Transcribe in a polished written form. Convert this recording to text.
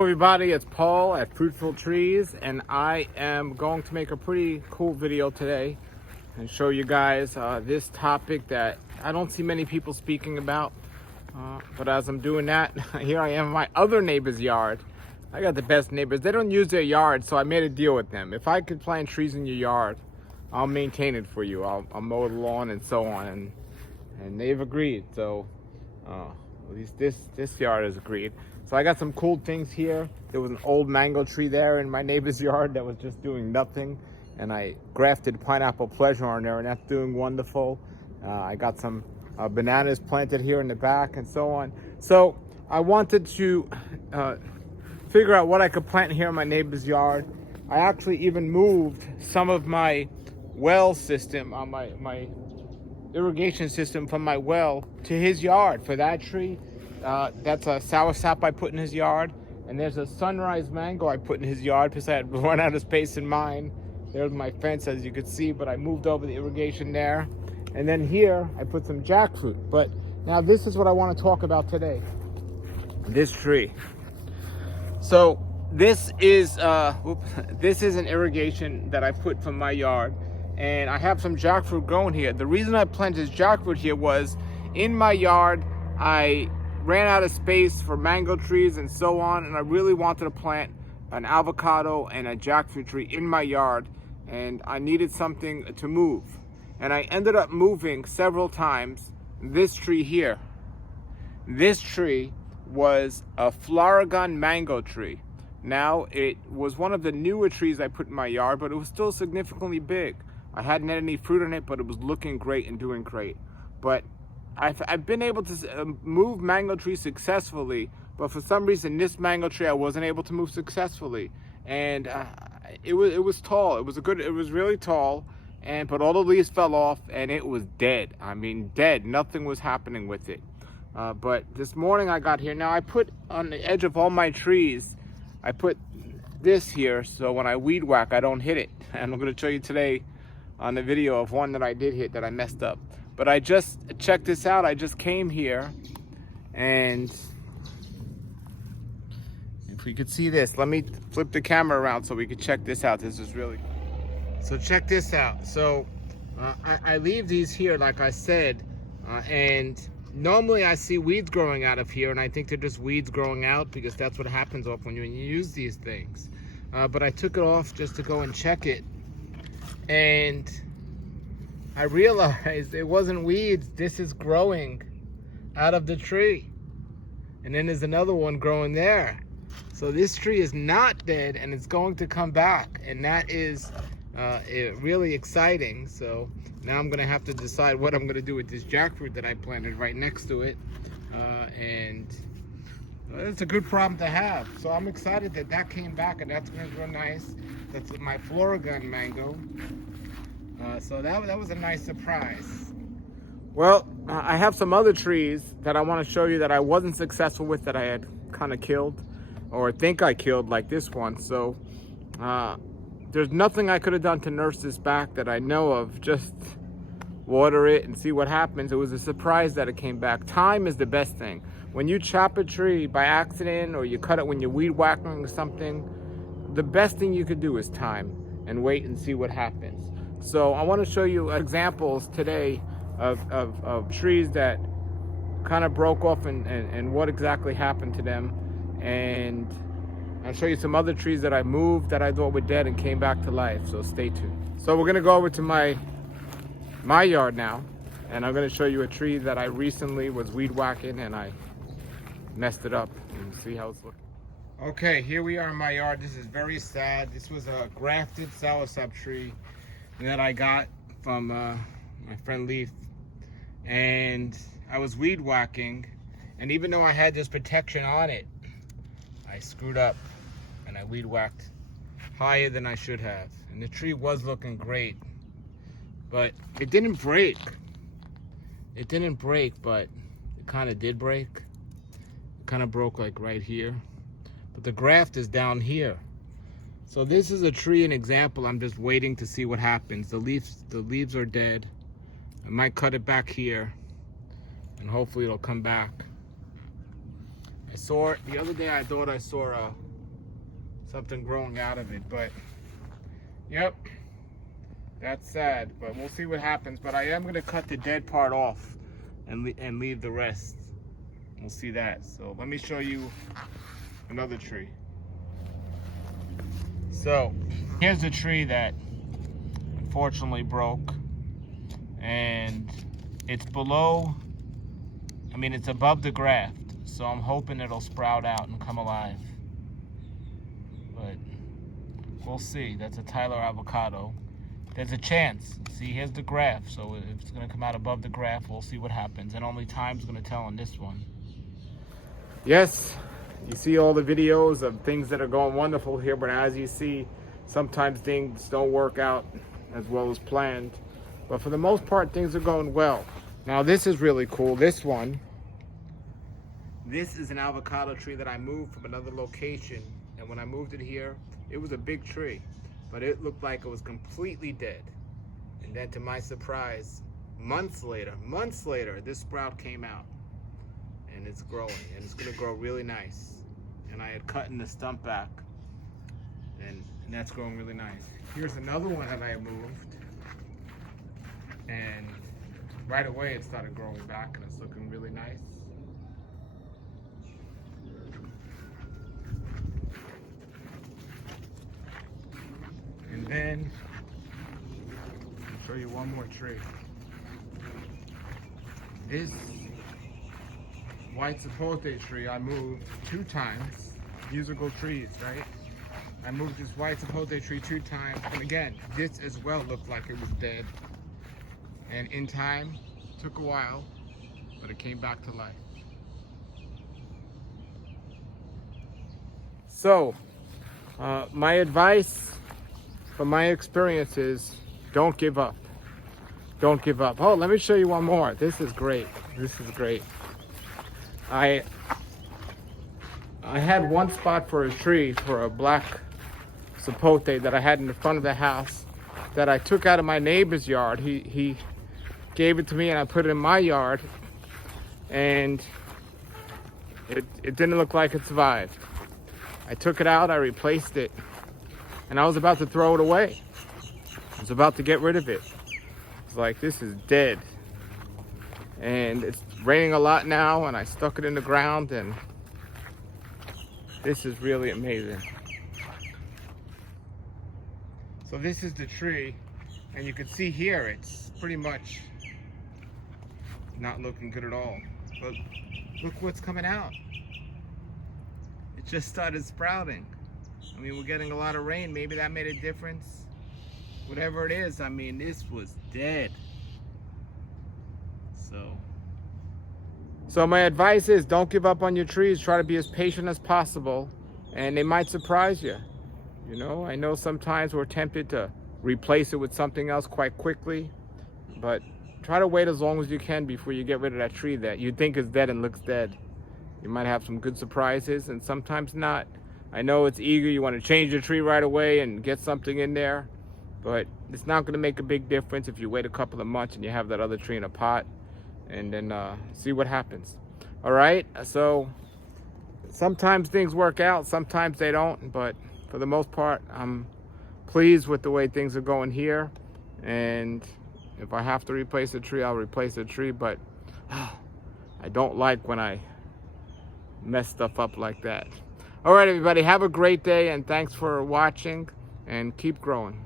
Everybody, it's Paul at Fruitful Trees, and I am going to make a pretty cool video today and show you guys this topic that I don't see many people speaking about. But as I'm doing that, here I am in my other neighbor's yard. I got the best neighbors. They don't use their yard, so I made a deal with them. If I could plant trees in your yard, I'll maintain it for you. I'll mow the lawn and so on, and they've agreed. So at least this yard has agreed. So I got some cool things here. There was an old mango tree there in my neighbor's yard that was just doing nothing, and I grafted pineapple pleasure on there, and that's doing wonderful. I got some bananas planted here in the back and so on. So I wanted to figure out what I could plant here in my neighbor's yard. I actually even moved some of my well system on my irrigation system from my well to his yard for that tree. That's a soursop I put in his yard, and there's a sunrise mango I put in his yard because I had run out of space in mine. There's my fence, as you can see, but I moved over the irrigation there. And then here I put some jackfruit. But now this is what I want to talk about today. This tree. So this is an irrigation that I put from my yard, and I have some jackfruit growing here. The reason I planted jackfruit here was in my yard I ran out of space for mango trees and so on, and I really wanted to plant an avocado and a jackfruit tree in my yard, and I needed something to move. And I ended up moving several times this tree here. This tree was a Florigon mango tree. Now, it was one of the newer trees I put in my yard, but it was still significantly big. I hadn't had any fruit on it, but it was looking great and doing great. But I've been able to move mango trees successfully, but for some reason this mango tree I wasn't able to move successfully. And it was tall. It was really tall, but all the leaves fell off and it was dead. I mean, dead. Nothing was happening with it. But this morning I got here. Now I put on the edge of all my trees, I put this here so when I weed whack I don't hit it. And I'm going to show you today on the video of one that I did hit that I messed up. But I just checked this out. I just came here, and if we could see this, let me flip the camera around so we could check this out. This is really, so check this out. So I leave these here, like I said, and normally I see weeds growing out of here, and I think they're just weeds growing out because that's what happens when you use these things. But I took it off just to go and check it, and I realized it wasn't weeds. This is growing out of the tree. And then there's another one growing there. So this tree is not dead and it's going to come back. And that is really exciting. So now I'm gonna have to decide what I'm gonna do with this jackfruit that I planted right next to it. And it's a good problem to have. So I'm excited that that came back, and that's gonna grow nice. That's my Florigon mango. So that was a nice surprise. Well, I have some other trees that I want to show you that I wasn't successful with, that I had kind of killed, or think I killed, like this one. So there's nothing I could have done to nurse this back that I know of. Just water it and see what happens. It was a surprise that it came back. Time is the best thing. When you chop a tree by accident, or you cut it when you're weed whacking or something, the best thing you could do is time and wait and see what happens. So I want to show you examples today of trees that kind of broke off and what exactly happened to them. And I'll show you some other trees that I moved that I thought were dead and came back to life. So stay tuned. So we're going to go over to my yard now, and I'm going to show you a tree that I recently was weed whacking and I messed it up, and see how it's looking. Okay, here we are in my yard. This is very sad. This was a grafted soursop tree that I got from my friend Leaf, and I was weed whacking, and even though I had this protection on it, I screwed up and I weed whacked higher than I should have, and the tree was looking great, but it didn't break. It didn't break, but it kind of did break. It kind of broke like right here, but the graft is down here. So this is a tree, an example. I'm just waiting to see what happens. The leaves are dead. I might cut it back here, and hopefully it'll come back. I saw it the other day. I thought I saw something growing out of it, but yep, that's sad. But we'll see what happens. But I am gonna cut the dead part off and leave the rest. We'll see that. So let me show you another tree. So here's a tree that unfortunately broke, and it's below, I mean it's above the graft, so I'm hoping it'll sprout out and come alive, but we'll see. That's a Tyler avocado. There's a chance. See, here's the graft, so if it's gonna come out above the graft, we'll see what happens, and only time's gonna tell on this one. Yes, you see all the videos of things that are going wonderful here, but as you see, sometimes things don't work out as well as planned. But for the most part, things are going well. Now this is really cool. This is an avocado tree that I moved from another location. And when I moved it here, it was a big tree, but it looked like it was completely dead. And then to my surprise, months later, this sprout came out. And it's growing, and it's gonna grow really nice. And I had cut in the stump back, and that's growing really nice. Here's another one that I moved, and right away it started growing back, and it's looking really nice. And then I'll show you one more tree. This white sapote tree I moved 2 times. Musical trees, right? I moved this white sapote tree 2 times, and again, this as well looked like it was dead. And in time, took a while, but it came back to life. So, my advice from my experience is don't give up. Don't give up. Oh, let me show you one more. This is great. This is great. I had one spot for a tree, for a black sapote that I had in the front of the house that I took out of my neighbor's yard. He gave it to me and I put it in my yard, and it didn't look like it survived. I took it out, I replaced it, and I was about to throw it away. I was about to get rid of it. It's like, this is dead. And it's raining a lot now, and I stuck it in the ground, and this is really amazing. So this is the tree, and you can see here it's pretty much not looking good at all. But look what's coming out. It just started sprouting. I mean, we're getting a lot of rain. Maybe that made a difference. Whatever it is, I mean, this was dead. So my advice is don't give up on your trees. Try to be as patient as possible, and they might surprise you. You know, I know sometimes we're tempted to replace it with something else quite quickly, but try to wait as long as you can before you get rid of that tree that you think is dead and looks dead. You might have some good surprises, and sometimes not. I know it's eager, you want to change your tree right away and get something in there, but it's not going to make a big difference if you wait a couple of months and you have that other tree in a pot, and then see what happens. All right, so sometimes things work out, sometimes they don't, but for the most part, I'm pleased with the way things are going here. And if I have to replace a tree, I'll replace a tree, but I don't like when I mess stuff up like that. All right, everybody, have a great day, and thanks for watching, and keep growing.